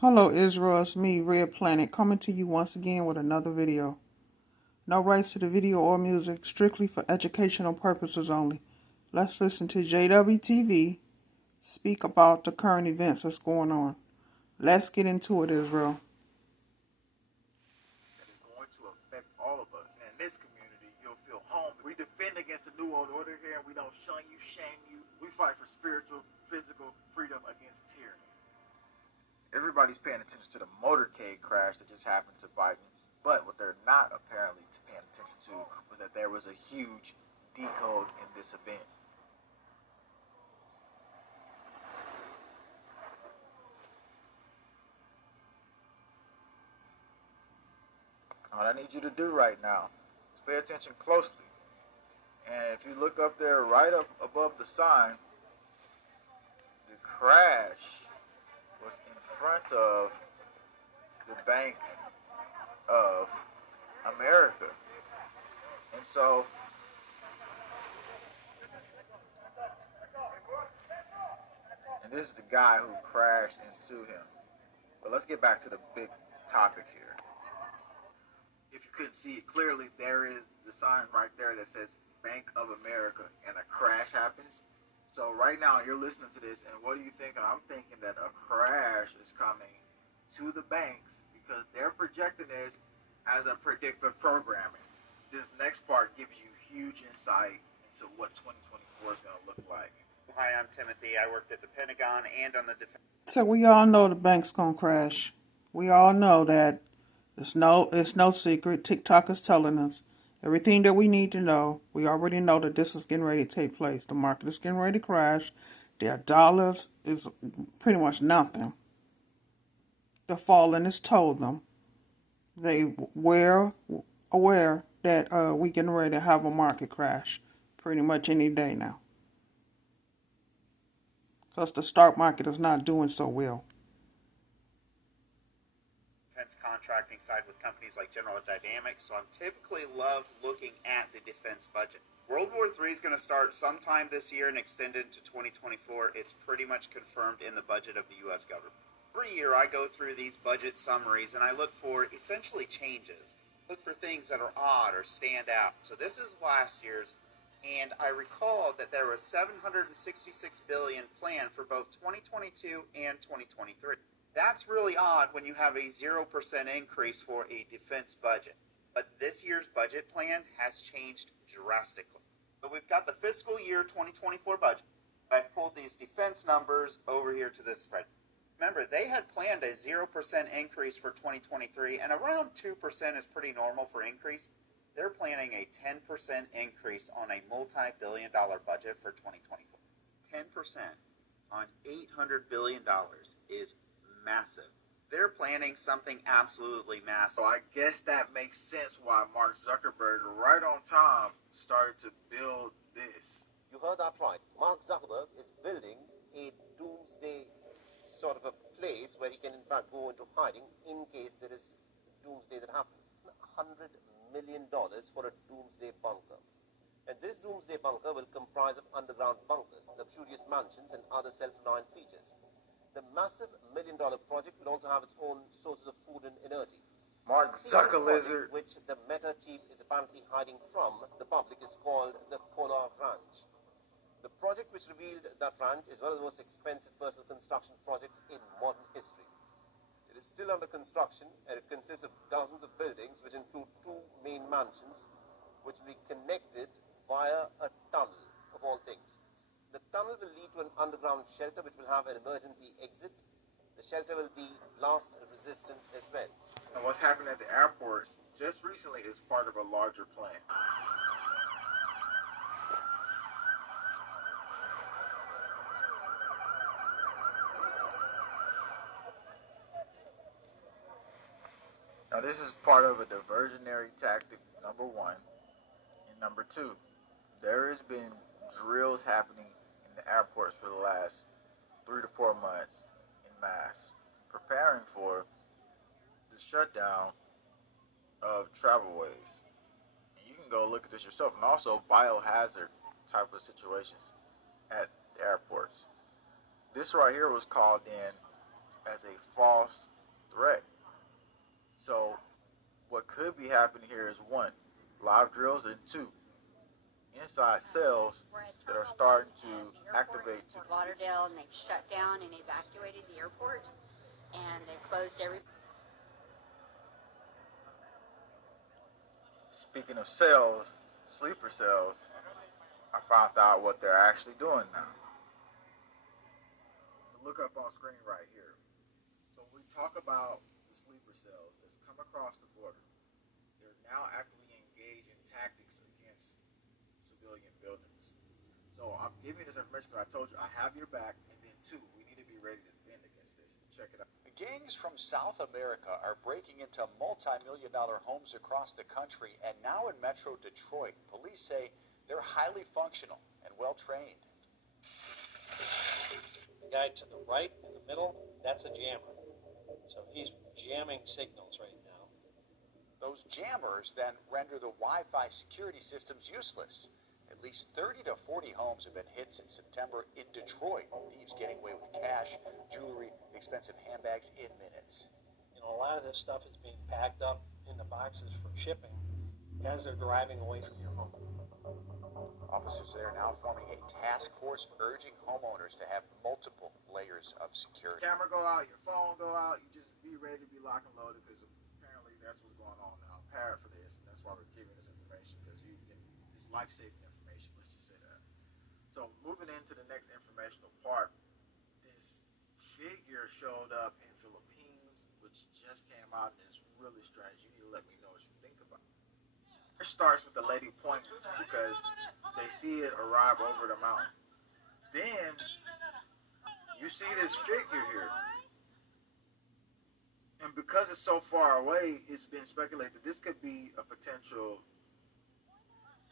Hello Israel, it's me, Red Planet, coming to you once again with another video. No rights to the video or music, strictly for educational purposes only. Let's listen to JWTV speak about the current events that's going on. Let's get into it, Israel. That is going to affect all of us. And in this community, you'll feel home. We defend against the New World Order here, and we don't shun you, shame you. We fight for spiritual, physical freedom against tyranny. Everybody's paying attention to the motorcade crash that just happened to Biden, but what they're not apparently paying attention to was that there was a huge decode in this event. All I need you to do right now is pay attention closely. And if you look up there, right up above the sign, the crash was in front of the Bank of America. And so, and this is the guy who crashed into him. But let's get back to the big topic here. If you couldn't see it clearly, there is the sign right there that says Bank of America, and a crash happens. So right now you're listening to this, and what are you thinking? I'm thinking that a crash is coming to the banks because they're projecting this as a predictive programming. This next part gives you huge insight into what 2024 is going to look like. Hi, I'm Timothy. I worked at the Pentagon and on the defense. So we all know the bank's gonna crash. We all know that. It's no secret. TikTok is telling us everything that we need to know. We already know that this is getting ready to take place. The market is getting ready to crash. Their dollars is pretty much nothing. The falling has told them. They were aware that we getting ready to have a market crash pretty much any day now. Because the stock market is not doing so well. Defense contracting side with companies like General Dynamics, so I typically love looking at the defense budget. World War III is going to start sometime this year and extend into 2024. It's pretty much confirmed in the budget of the U.S. government. Every year I go through these budget summaries and I look for essentially changes. Look for things that are odd or stand out. So this is last year's, and I recall that there was $766 billion planned for both 2022 and 2023. That's really odd when you have a 0% increase for a defense budget. But this year's budget plan has changed drastically. So we've got the fiscal year 2024 budget. I've pulled these defense numbers over here to this spreadsheet. Remember, they had planned a 0% increase for 2023, and around 2% is pretty normal for increase. They're planning a 10% increase on a multi-billion-dollar budget for 2024. 10% on $800 billion is massive. They're planning something absolutely massive. So I guess that makes sense why Mark Zuckerberg, right on time, started to build this. You heard that right. Mark Zuckerberg is building a doomsday sort of a place where he can in fact go into hiding in case there is doomsday that happens. $100 million for a doomsday bunker. And this doomsday bunker will comprise of underground bunkers, luxurious mansions, and other self-reliant features. The massive $1 million project will also have its own sources of food and energy. Mark Zuckerlizard, which the Meta chief is apparently hiding from the public, is called the Kolar Ranch. The project which revealed that ranch is one of the most expensive personal construction projects in modern history. It is still under construction, and it consists of dozens of buildings which include two main mansions which will be connected via a tunnel, of all things. The tunnel will lead to an underground shelter which will have an emergency exit. The shelter will be blast resistant as well. and what's happening at the airports just recently is part of a larger plan. Now this is part of a diversionary tactic, number one. And number two, there has been drills happening in the airports for the last 3 to 4 months in mass, preparing for the shutdown of travelways. And you can go look at this yourself, and also biohazard type of situations at the airports. This right here was called in as a false threat. So what could be happening here is one, live drills, and two, inside cells that are starting to activate to Fort Lauderdale, and they've shut down and evacuated the airport, and they've closed every. Speaking of cells, sleeper cells, I found out what they're actually doing now. Look up on screen right here. So we talk about the sleeper cells that's come across the border. They're now actively engaged in tactics against civilian buildings. So I'm giving you this information because I told you I have your back, and then two, we need to be ready to defend against this. Check it out. Gangs from South America are breaking into multi-million-dollar homes across the country, and now in Metro Detroit, police say they're highly functional and well-trained. The guy to the right in the middle, that's a jammer. So he's jamming signals right now. Those jammers then render the Wi-Fi security systems useless. At least 30 to 40 homes have been hit since September in Detroit. Thieves getting away with cash, jewelry, expensive handbags in minutes. You know, a lot of this stuff is being packed up into boxes for shipping as they're driving away from your home. Officers there are now forming a task force urging homeowners to have multiple layers of security. Camera go out, your phone go out, you just be ready to be locked and loaded because apparently that's what's going on now. I'm prepared for this, and that's why we're giving this information because it's life-saving information. Let's just say that. So moving into the next informational part, this figure showed up in Philippines, which just came out, and it's really strange. You need to let me know what you think about it. It starts with the lady pointing because they see it arrive over the mountain. Then you see this figure here. And because it's so far away, it's been speculated that this could be a potential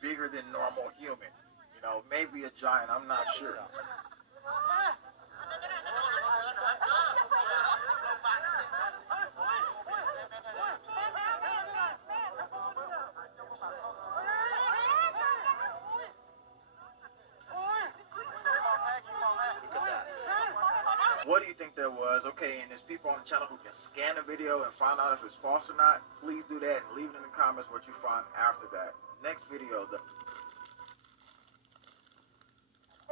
bigger than normal human. You know, maybe a giant, I'm not sure. What do you think there was? Okay, and there's people on the channel who can scan the video and find out if it's false or not. Please do that and leave it in the comments what you find after that. Next video,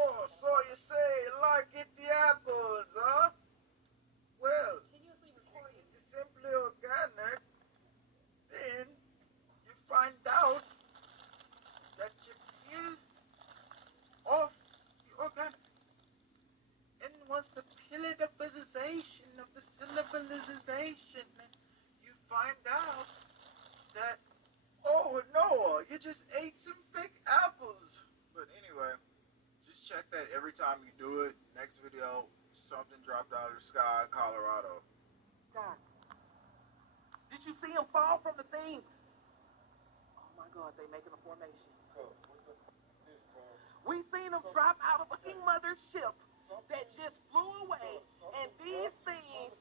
Oh, so you say you like it the apples, huh? Well, it's simply organic. Then you find out that you peel off the organic. And once the pillification of the civilization, you find out that, oh no, you just ate some fake apples. But anyway, just check that every time you do it. Next video, something dropped out of the sky in Colorado. God, did you see him fall from the thing? Oh my God, they making a formation. We seen him drop out of a King Mother ship that just flew away, and these things.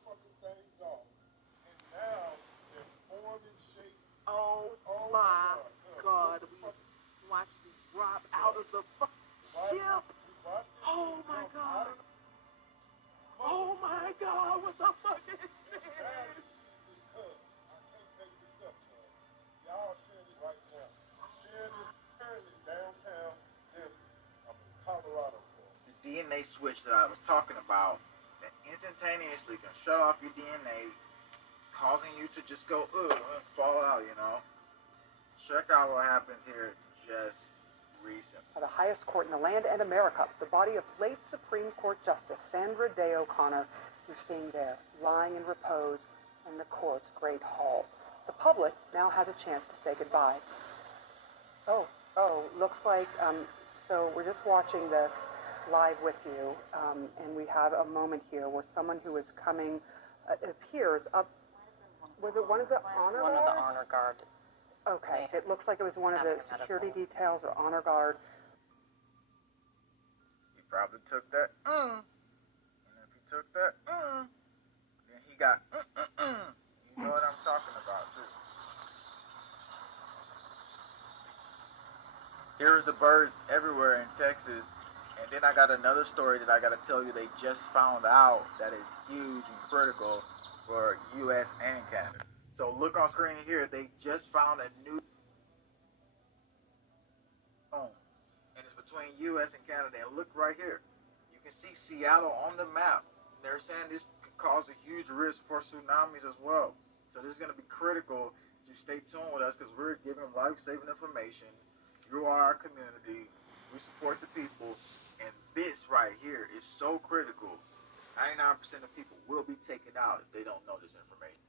Oh my God, we watched him drop out of the ship. Oh my God. Oh my God, what the fuck is this? Y'all share this right now. Share this currently downtown Denver. I'm in Colorado. The DNA switch that I was talking about that instantaneously can shut off your DNA, causing you to just go and fall out, you know. Check out what happens here just recently. The highest court in the land and America, the body of late Supreme Court Justice Sandra Day O'Connor, you're seeing there, lying in repose in the court's great hall. The public now has a chance to say goodbye. Oh, looks like, so we're just watching this live with you, and we have a moment here where someone who is coming, it appears up, was it one of the honor guards? One of the honor guard. Okay, it looks like it was one of the security details or honor guard. He probably took that, and if he took that, then he got, You know what I'm talking about, too. Here's the birds everywhere in Texas. And then I got another story that I got to tell you. They just found out that is huge and critical. for U.S. and Canada. So look on screen here. They just found a new zone, and it's between U.S. and Canada. And look right here. You can see Seattle on the map. They're saying this could cause a huge risk for tsunamis as well. So this is going to be critical to stay tuned with us because we're giving life-saving information. You are our community. We support the people. And this right here is so critical. 99% of people will be taken out if they don't know this information.